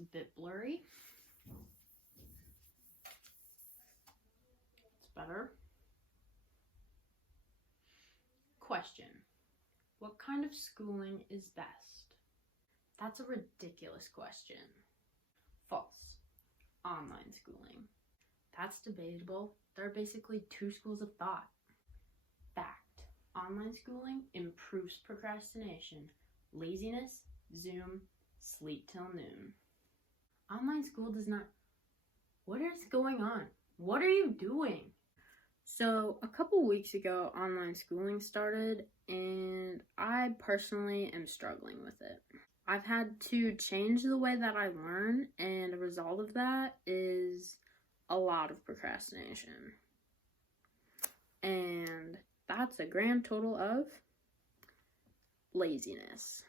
a bit blurry. It's better. Question. What kind of schooling is best? That's a ridiculous question. False. Online schooling. That's debatable. There are basically two schools of thought. Fact. Online schooling improves procrastination, laziness, Zoom, sleep till noon. Online school does not... What is going on? What are you doing? So, a couple weeks ago, online schooling started, and I personally am struggling with it. I've had to change the way that I learn, and a result of that is a lot of procrastination. And that's a grand total of laziness.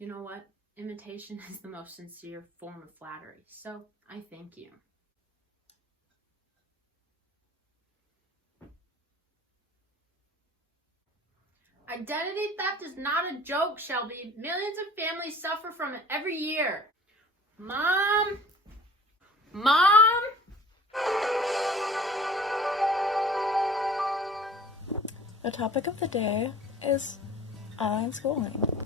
You know what? Imitation is the most sincere form of flattery, so I thank you. Identity theft is not a joke, Shelby. Millions of families suffer from it every year. Mom? The topic of the day is online schooling.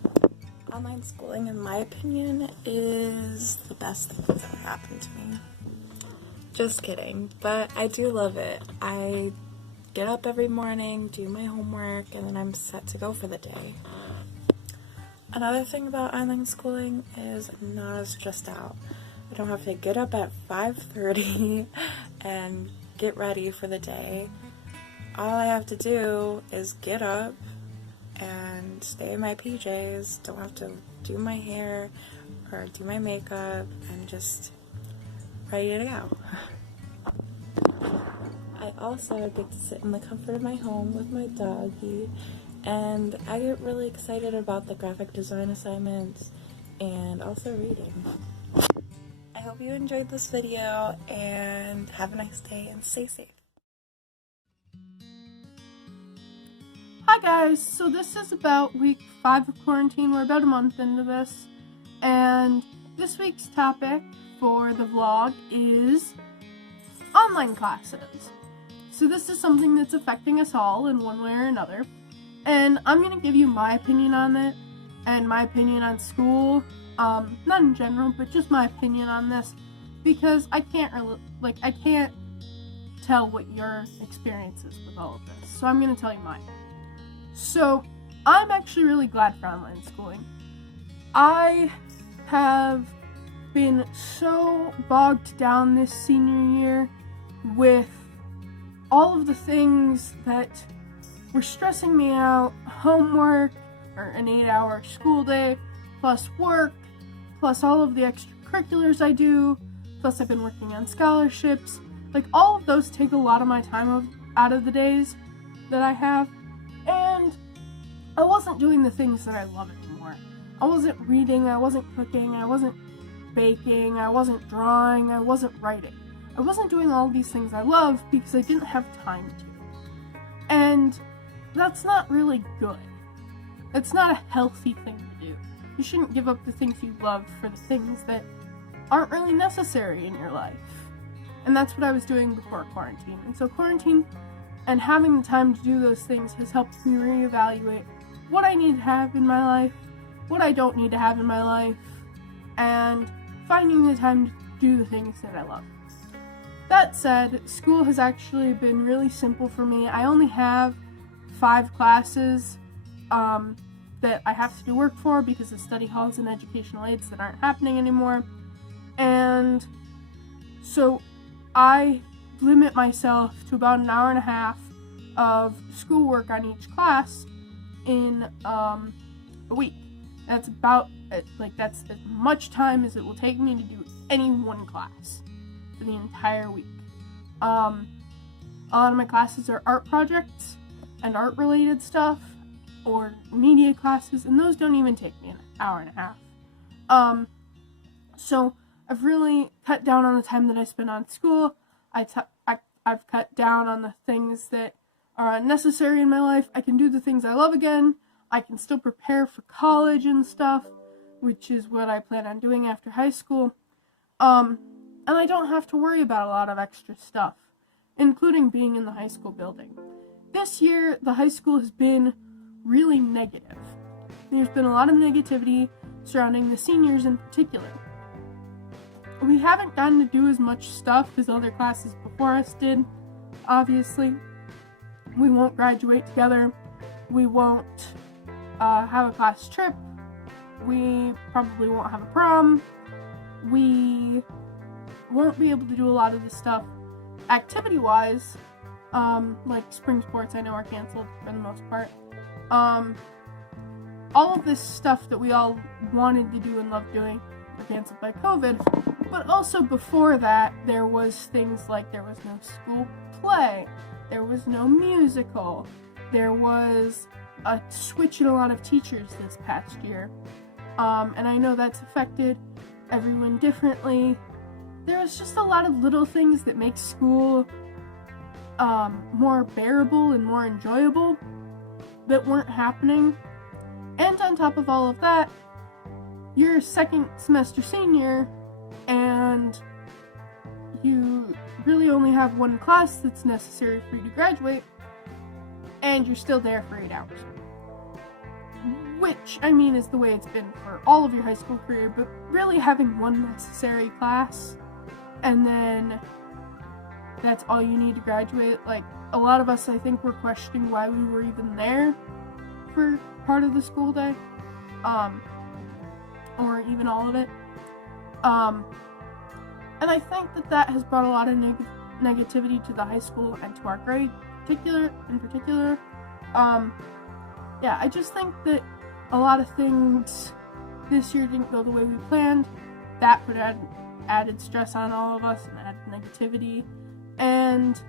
Online schooling, in my opinion, is the best thing that's ever happened to me. Just kidding, but I do love it. I get up every morning, do my homework, and then I'm set to go for the day. Another thing about online schooling is I'm not as stressed out. I don't have to get up at 5:30 and get ready for the day. All I have to do is get up and stay in my PJs, don't have to do my hair or do my makeup, and just ready to go. I also get to sit in the comfort of my home with my doggy, and I get really excited about the graphic design assignments and also reading. I hope you enjoyed this video, and have a nice day and stay safe. Hi guys, so this is about week 5 of quarantine. We're about a month into this, and this week's topic for the vlog is online classes. So this is something that's affecting us all in one way or another, and I'm going to give you my opinion on it, and my opinion on school, not in general, but just my opinion on this, because I can't tell what your experience is with all of this, so I'm going to tell you mine. So, I'm actually really glad for online schooling. I have been so bogged down this senior year with all of the things that were stressing me out. Homework, or an 8-hour school day, plus work, plus all of the extracurriculars I do, plus I've been working on scholarships. Like, all of those take a lot of my time out of the days that I have. And I wasn't doing the things that I love anymore. I wasn't reading, I wasn't cooking, I wasn't baking, I wasn't drawing, I wasn't writing. I wasn't doing all these things I love because I didn't have time to. And that's not really good. It's not a healthy thing to do. You shouldn't give up the things you love for the things that aren't really necessary in your life. And that's what I was doing before quarantine. And so quarantine and having the time to do those things has helped me reevaluate what I need to have in my life, what I don't need to have in my life, and finding the time to do the things that I love. That said, school has actually been really simple for me. I only have 5 classes that I have to do work for because of study halls and educational aids that aren't happening anymore. And so I limit myself to about an hour and a half of schoolwork on each class in a week. That's that's as much time as it will take me to do any one class for the entire week. A lot of my classes are art projects and art related stuff, or media classes, and those don't even take me an hour and a half. So I've really cut down on the time that I spend on school. I've cut down on the things that are unnecessary in my life. I can do the things I love again. I can still prepare for college and stuff, which is what I plan on doing after high school. And I don't have to worry about a lot of extra stuff, including being in the high school building. This year, the high school has been really negative. There's been a lot of negativity surrounding the seniors in particular. We haven't gotten to do as much stuff as other classes before us did, obviously. We won't graduate together. We won't have a class trip. We probably won't have a prom. We won't be able to do a lot of this stuff activity-wise. Like spring sports, I know are canceled for the most part. All of this stuff that we all wanted to do and loved doing were canceled by COVID. But also before that, there was things like there was no school play, there was no musical, there was a switch in a lot of teachers this past year. And I know that's affected everyone differently. There was just a lot of little things that make school more bearable and more enjoyable that weren't happening. And on top of all of that, you're a second semester senior and you really only have one class that's necessary for you to graduate, and you're still there for 8 hours. Which, I mean, is the way it's been for all of your high school career, but really having one necessary class and then that's all you need to graduate. Like, a lot of us, I think, were questioning why we were even there for part of the school day, or even all of it. And I think that has brought a lot of negativity to the high school and to our grade in particular. Yeah, I just think that a lot of things this year didn't go the way we planned. That put added stress on all of us and added negativity. And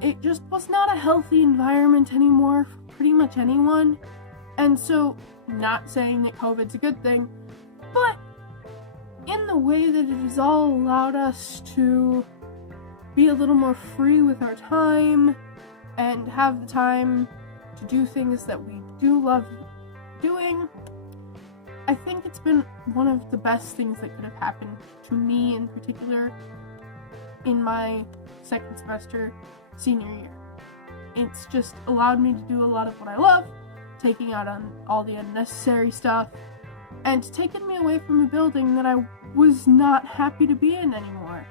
it just was not a healthy environment anymore for pretty much anyone. And so, not saying that COVID's a good thing, but in the way that it has all allowed us to be a little more free with our time and have the time to do things that we do love doing, I think it's been one of the best things that could have happened to me in particular in my second semester senior year. It's just allowed me to do a lot of what I love, taking out on all the unnecessary stuff, and taking me away from a building that I was not happy to be in anymore,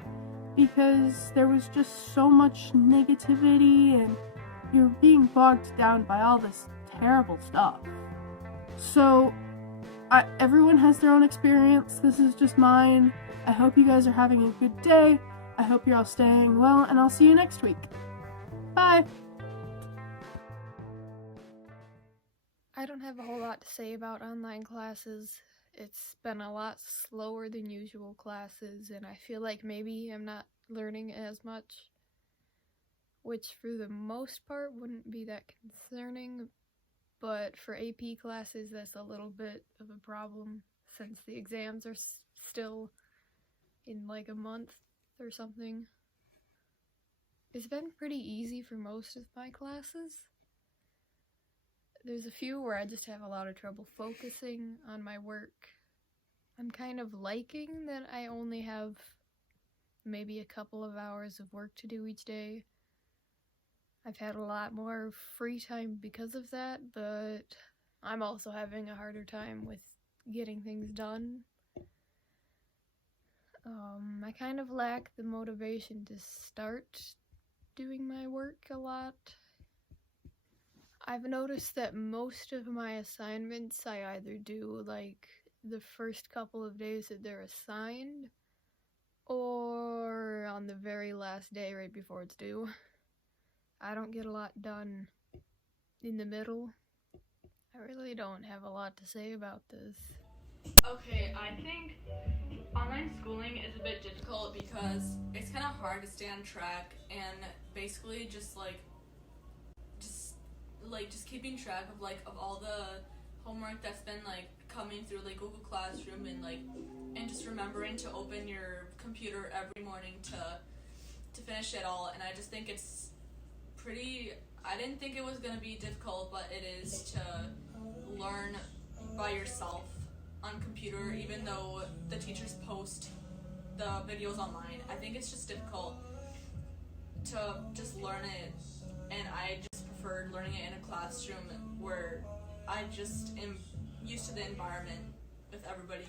because there was just so much negativity and you're being bogged down by all this terrible stuff. So, everyone has their own experience. This is just mine. I hope you guys are having a good day. I hope you're all staying well, and I'll see you next week. Bye! I don't have a whole lot to say about online classes. It's been a lot slower than usual classes, and I feel like maybe I'm not learning as much, which for the most part wouldn't be that concerning, but for AP classes that's a little bit of a problem since the exams are still in like a month or something. It's been pretty easy for most of my classes. There's a few where I just have a lot of trouble focusing on my work. I'm kind of liking that I only have maybe a couple of hours of work to do each day. I've had a lot more free time because of that, but I'm also having a harder time with getting things done. I kind of lack the motivation to start doing my work a lot. I've noticed that most of my assignments I either do like the first couple of days that they're assigned or on the very last day right before it's due. I don't get a lot done in the middle. I really don't have a lot to say about this. Okay, I think online schooling is a bit difficult because it's kind of hard to stay on track and basically just keeping track of all the homework that's been coming through Google Classroom and just remembering to open your computer every morning to finish it all. And I just think it's I didn't think it was going to be difficult, but it is to learn by yourself on computer, even though the teachers post the videos online. I think it's just difficult to just learn it, and I just preferred learning it in a classroom where I just am used to the environment with everybody